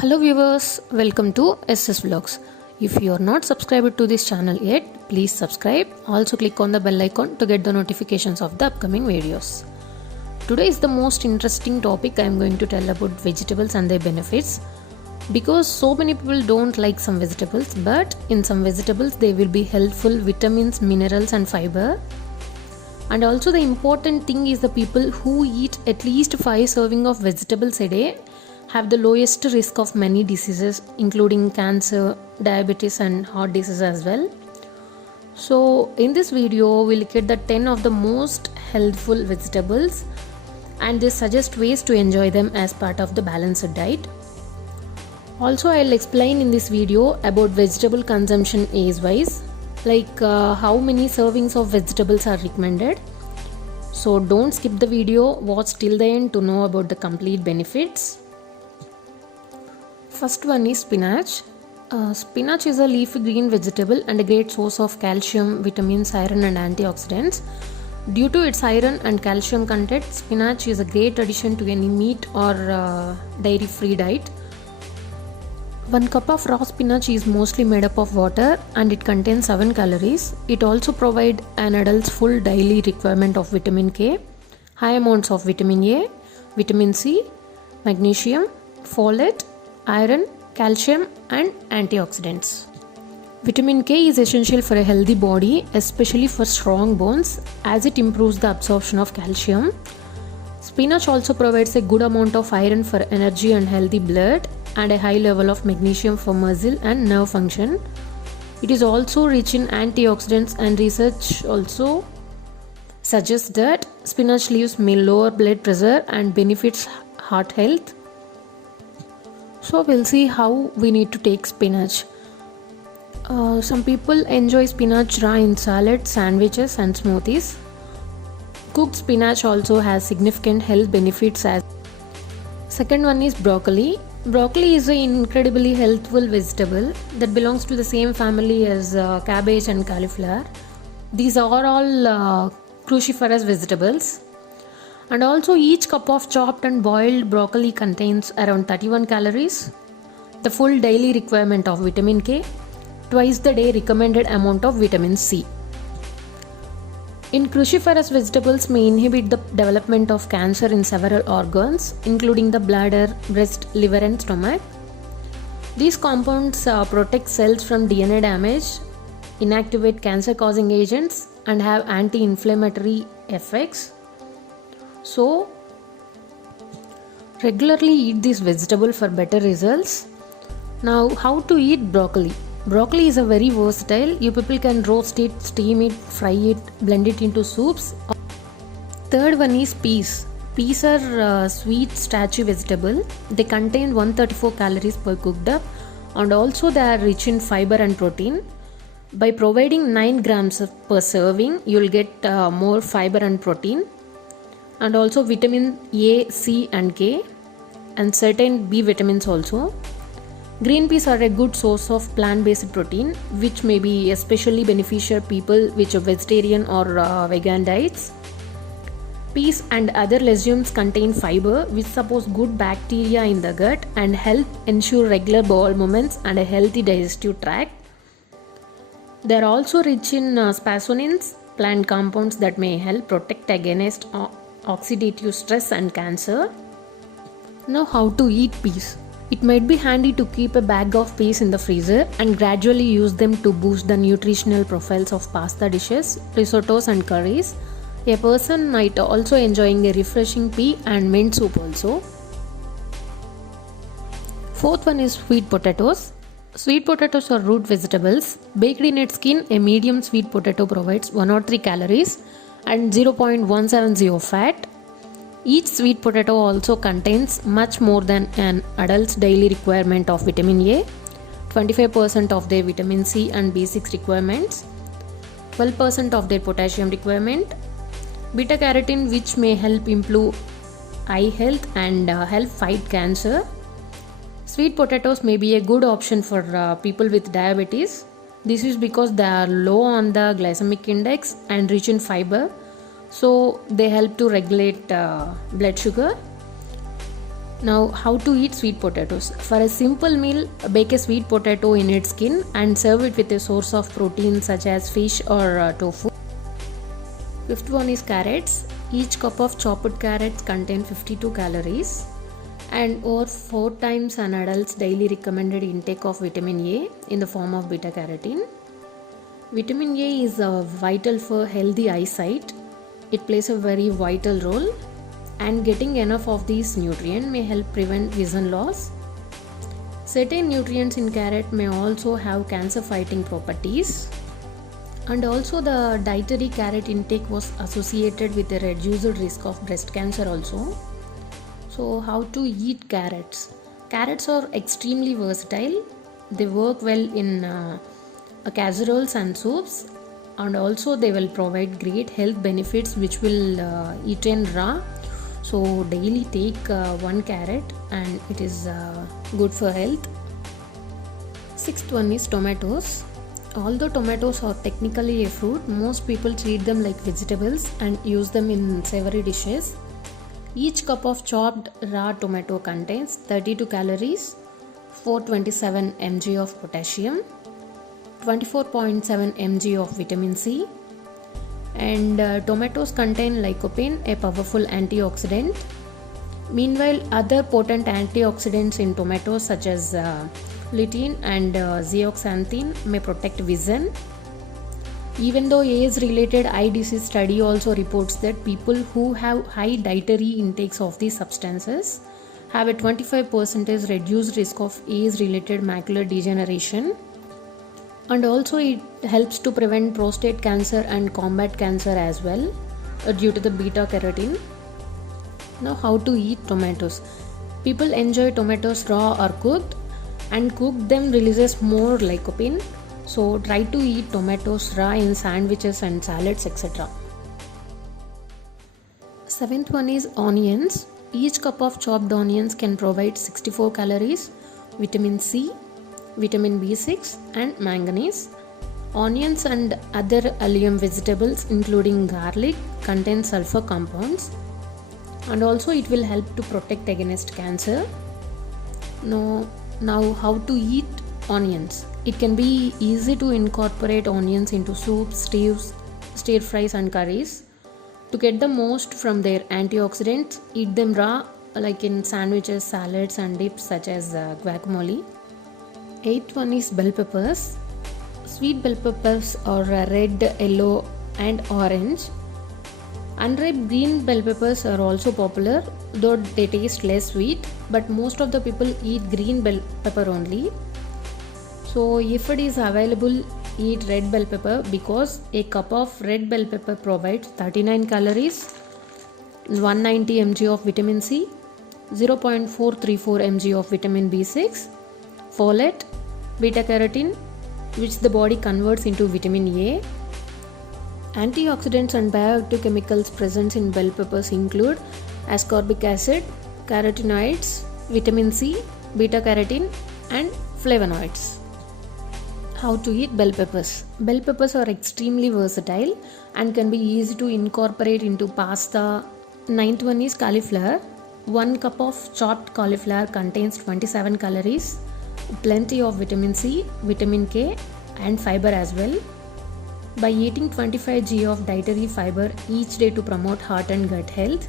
Hello viewers, welcome to SS Vlogs. If you are not subscribed to this channel yet, please subscribe. Also click on the bell icon to get the notifications of the upcoming videos. Today is the most interesting topic. I am going to tell about vegetables and their benefits. Because so many people don't like some vegetables, but in some vegetables there will be helpful vitamins, minerals and fiber. And also the important thing is the people who eat at least 5 servings of vegetables a day have the lowest risk of many diseases including cancer, diabetes and heart disease as well. So in this video we'll look at the 10 of the most healthful vegetables and they suggest ways to enjoy them as part of the balanced diet. Also I'll explain in this video about vegetable consumption age wise, like how many servings of vegetables are recommended. So don't skip the video, watch till the end to know about the complete benefits. First one is spinach. Spinach is a leafy green vegetable and a great source of calcium, vitamins, iron and antioxidants. Due to its iron and calcium content, spinach is a great addition to any meat or dairy-free diet. 1 cup of raw spinach is mostly made up of water and it contains 7 calories. It also provides an adult's full daily requirement of vitamin K, high amounts of vitamin A, vitamin C, magnesium, folate, iron, calcium and antioxidants. Vitamin K is essential for a healthy body, especially for strong bones, as it improves the absorption of calcium. Spinach also provides a good amount of iron for energy and healthy blood and a high level of magnesium for muscle and nerve function. It is also rich in antioxidants and research also suggests that spinach leaves may lower blood pressure and benefits heart health. So we'll see how we need to take spinach. Some people enjoy spinach raw in salads, sandwiches and smoothies. Cooked spinach also has significant health benefits as. Second one is broccoli. Broccoli is an incredibly healthful vegetable that belongs to the same family as cabbage and cauliflower. These are all cruciferous vegetables. And also each cup of chopped and boiled broccoli contains around 31 calories, the full daily requirement of vitamin K, twice the day recommended amount of vitamin C. In cruciferous vegetables may inhibit the development of cancer in several organs, including the bladder, breast, liver and stomach. These compounds protect cells from DNA damage, inactivate cancer-causing agents and have anti-inflammatory effects. So, regularly eat this vegetable for better results. Now, how to eat broccoli? Broccoli is a very versatile. You people can roast it, steam it, fry it, blend it into soups. Third one is peas. Peas are sweet starchy vegetable. They contain 134 calories per cooked up and also they are rich in fiber and protein. By providing 9 grams per serving, you will get more fiber and protein. And also vitamin A, C and K and certain B vitamins also. Green peas are a good source of plant-based protein which may be especially beneficial people which are vegetarian or vegan diets. Peas and other legumes contain fiber which supports good bacteria in the gut and help ensure regular bowel movements and a healthy digestive tract. They are also rich in spasonins, plant compounds that may help protect against oxidative stress and cancer. Now how to eat peas. It might be handy to keep a bag of peas in the freezer and gradually use them to boost the nutritional profiles of pasta dishes, risottos and curries. A person might also enjoying a refreshing pea and mint soup also. Fourth one is sweet potatoes. Sweet potatoes are root vegetables. Baked in its skin, a medium sweet potato provides 103 calories and 0.170 fat. Each sweet potato also contains much more than an adult's daily requirement of vitamin A, 25% of their vitamin C and B6 requirements, 12% of their potassium requirement, beta carotene which may help improve eye health and help fight cancer. Sweet potatoes may be a good option for people with diabetes. This is because they are low on the glycemic index and rich in fiber. So they help to regulate blood sugar. Now, how to eat sweet potatoes. For a simple meal, bake a sweet potato in its skin and serve it with a source of protein such as fish or tofu. Fifth one is carrots. Each cup of chopped carrots contain 52 calories and over 4 times an adult's daily recommended intake of vitamin A in the form of beta carotene. Vitamin A is vital for healthy eyesight. It plays a very vital role, and getting enough of these nutrients may help prevent vision loss. Certain nutrients in carrot may also have cancer fighting properties, and also the dietary carrot intake was associated with a reduced risk of breast cancer also. So how to eat carrots? Carrots are extremely versatile. They work well in casseroles and soups, and also they will provide great health benefits which will eaten raw. So daily take one carrot and it is good for health. Sixth one is tomatoes. Although tomatoes are technically a fruit, most people treat them like vegetables and use them in savory dishes. Each cup of chopped raw tomato contains 32 calories, 427 mg of potassium, 24.7 mg of vitamin C, and tomatoes contain lycopene, a powerful antioxidant. Meanwhile, other potent antioxidants in tomatoes such as lutein and zeaxanthin may protect vision. Even though age-related eye disease study also reports that people who have high dietary intakes of these substances have a 25% reduced risk of age-related macular degeneration. And also it helps to prevent prostate cancer and combat cancer as well due to the beta carotene. Now, how to eat tomatoes? People enjoy tomatoes raw or cooked, and cooked them releases more lycopene. So try to eat tomatoes raw in sandwiches and salads, etc. Seventh one is onions. Each cup of chopped onions can provide 64 calories, vitamin C, vitamin B6 and manganese. Onions and other allium vegetables including garlic contain sulfur compounds, and also it will help to protect against cancer. Now how to eat onions? It can be easy to incorporate onions into soups, stews, stir fries and curries. To get the most from their antioxidants, eat them raw like in sandwiches, salads and dips such as guacamole. Eighth one is bell peppers. Sweet bell peppers are red, yellow and orange. Unripe green bell peppers are also popular, though they taste less sweet, but most of the people eat green bell pepper only. So if it is available, eat red bell pepper because a cup of red bell pepper provides 39 calories, 190 mg of vitamin C, 0.434 mg of vitamin B6, folate, beta carotene, which the body converts into vitamin A. Antioxidants and biochemicals present in bell peppers include ascorbic acid, carotenoids, vitamin C, beta carotene and flavonoids. How to eat bell peppers? Bell peppers are extremely versatile and can be easy to incorporate into pasta. Ninth one is cauliflower. 1 cup of chopped cauliflower contains 27 calories, plenty of vitamin C, vitamin K and fiber as well. By eating 25 g of dietary fiber each day to promote heart and gut health.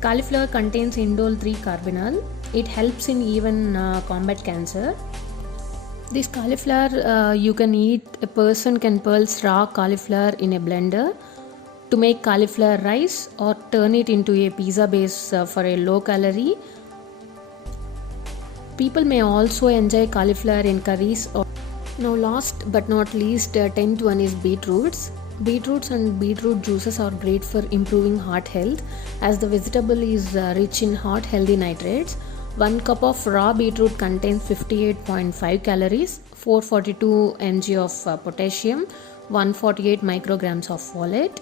Cauliflower contains indole 3 carbinol. It helps in even combat cancer. This cauliflower you can eat. A person can pulse raw cauliflower in a blender to make cauliflower rice or turn it into a pizza base for a low calorie. People may also enjoy cauliflower in curries. Now last but not least, 10th one is beetroots. Beetroots and beetroot juices are great for improving heart health as the vegetable is rich in heart healthy nitrates. 1 cup of raw beetroot contains 58.5 calories, 442 mg of potassium, 148 micrograms of folate.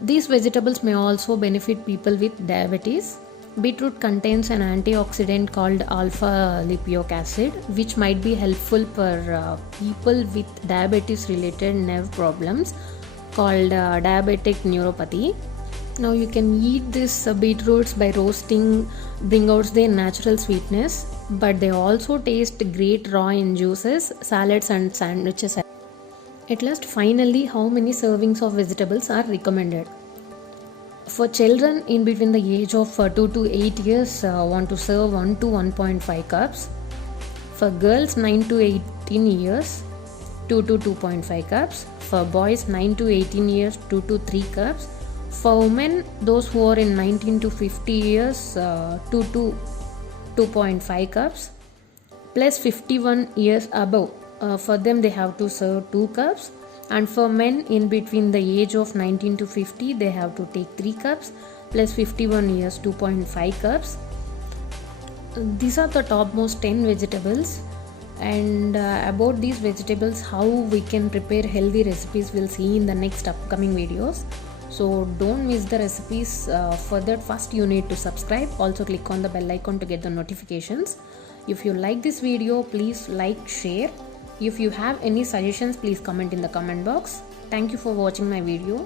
These vegetables may also benefit people with diabetes. Beetroot contains an antioxidant called alpha lipoic acid, which might be helpful for people with diabetes related nerve problems called diabetic neuropathy. Now you can eat this beetroots by roasting, bring out their natural sweetness, but they also taste great raw in juices, salads and sandwiches. At last, finally, how many servings of vegetables are recommended? For children in between the age of 2 to 8 years, want to serve 1 to 1.5 cups. For girls 9 to 18 years, 2 to 2.5 cups. For boys 9 to 18 years, 2 to 3 cups. For women, those who are in 19 to 50 years, 2 to 2.5 cups. Plus 51 years above, for them they have to serve 2 cups. And for men in between the age of 19 to 50, they have to take 3 cups. Plus 51 years, 2.5 cups. These are the topmost 10 vegetables. And about these vegetables, how we can prepare healthy recipes, we'll see in the next upcoming videos. So don't miss the recipes. For that, first you need to subscribe. Also click on the bell icon to get the notifications. If you like this video, please like, share. If you have any suggestions, please comment in the comment box. Thank you for watching my video.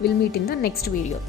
We'll meet in the next video.